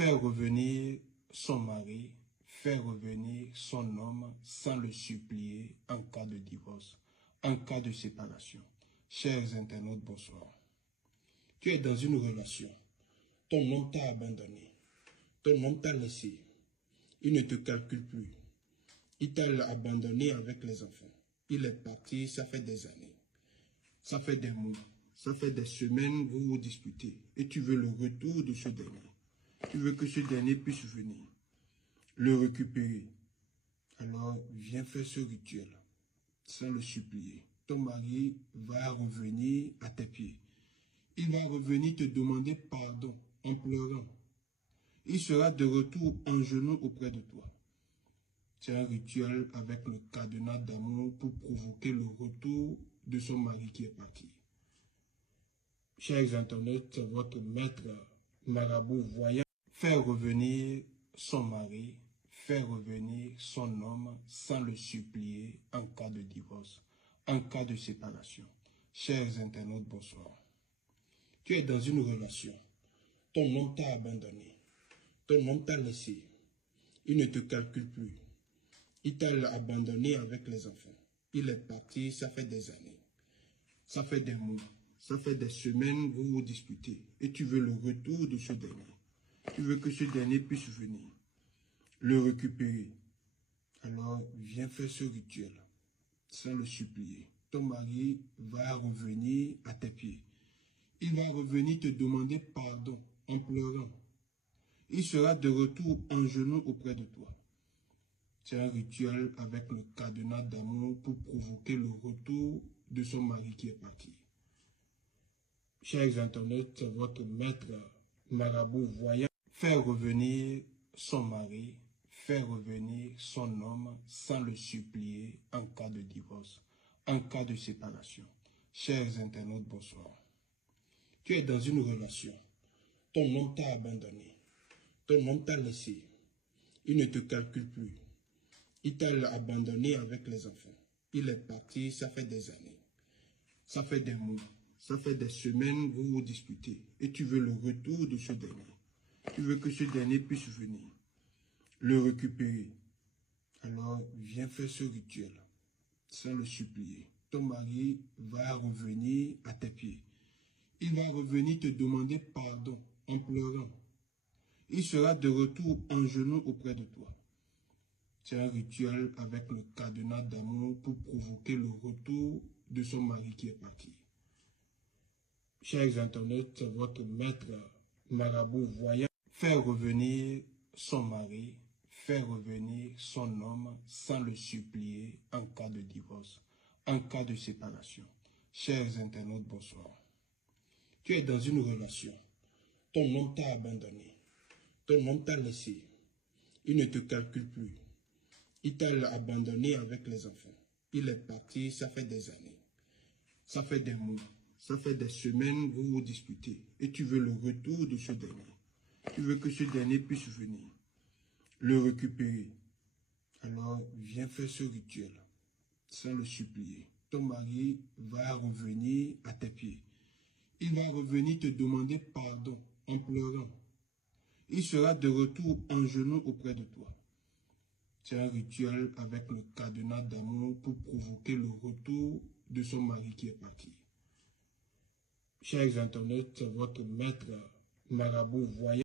faire revenir son mari, faire revenir son homme sans le supplier en cas de divorce, en cas de séparation. Chers internautes, bonsoir. Tu es dans une relation. Ton homme t'a abandonné. Ton homme t'a laissé. Il ne te calcule plus. Il t'a abandonné avec les enfants. Il est parti, ça fait des années. Ça fait des mois. Ça fait des semaines, vous vous disputez. Et tu veux le retour de ce dernier. Tu veux que ce dernier puisse venir. Le récupérer. Alors, viens faire ce rituel. Sans le supplier. Ton mari va revenir à tes pieds. Il va revenir te demander pardon en pleurant. Il sera de retour en genoux auprès de toi. C'est un rituel avec le cadenas d'amour pour provoquer le retour de son mari qui est parti. Chers internautes, votre maître marabout voyant faire revenir son mari, faire revenir son homme sans le supplier en cas de divorce, en cas de séparation. Chers internautes, bonsoir. Tu es dans une relation. Ton homme t'a abandonné. Ton homme t'a laissé. Il ne te calcule plus. Il t'a abandonné avec les enfants. Il est parti, ça fait des années. Ça fait des mois. Ça fait des semaines, vous vous disputez. Et tu veux le retour de ce dernier. Tu veux que ce dernier puisse venir. Le récupérer. Alors, viens faire ce rituel. Sans le supplier. Ton mari va revenir à tes pieds. Il va revenir te demander pardon en pleurant. Il sera de retour en genoux auprès de toi. C'est un rituel avec le cadenas d'amour pour provoquer le retour de son mari qui est parti. Chers internautes, votre maître marabout voyant faire revenir son mari, faire revenir son homme sans le supplier en cas de divorce, en cas de séparation. Chers internautes, bonsoir. Tu es dans une relation. Ton homme t'a abandonné. Ton homme t'a laissé. Il ne te calcule plus. Il t'a abandonné avec les enfants. Il est parti, ça fait des années. Ça fait des mois. Ça fait des semaines, vous vous disputez. Et tu veux le retour de ce dernier. Tu veux que ce dernier puisse venir. Le récupérer. Alors, viens faire ce rituel. Sans le supplier. Ton mari va revenir à tes pieds. Il va revenir te demander pardon en pleurant. Il sera de retour en genoux auprès de toi. C'est un rituel avec le cadenas d'amour pour provoquer le retour de son mari qui est parti. Chers internautes, votre maître marabout voyant faire revenir son mari, faire revenir son homme sans le supplier en cas de divorce, en cas de séparation. Chers internautes, bonsoir. Tu es dans une relation. Ton homme t'a abandonné. Ton homme t'a laissé. Il ne te calcule plus. Il t'a abandonné avec les enfants. Il est parti, ça fait des années. Ça fait des mois. Ça fait des semaines, vous vous disputez. Et tu veux le retour de ce dernier. Tu veux que ce dernier puisse venir. Le récupérer. Alors, viens faire ce rituel. Sans le supplier. Ton mari va revenir à tes pieds. Il va revenir te demander pardon en pleurant. Il sera de retour en genoux auprès de toi. C'est un rituel avec le cadenas d'amour pour provoquer le retour de son mari qui est parti. Chers internautes, votre maître marabout voyant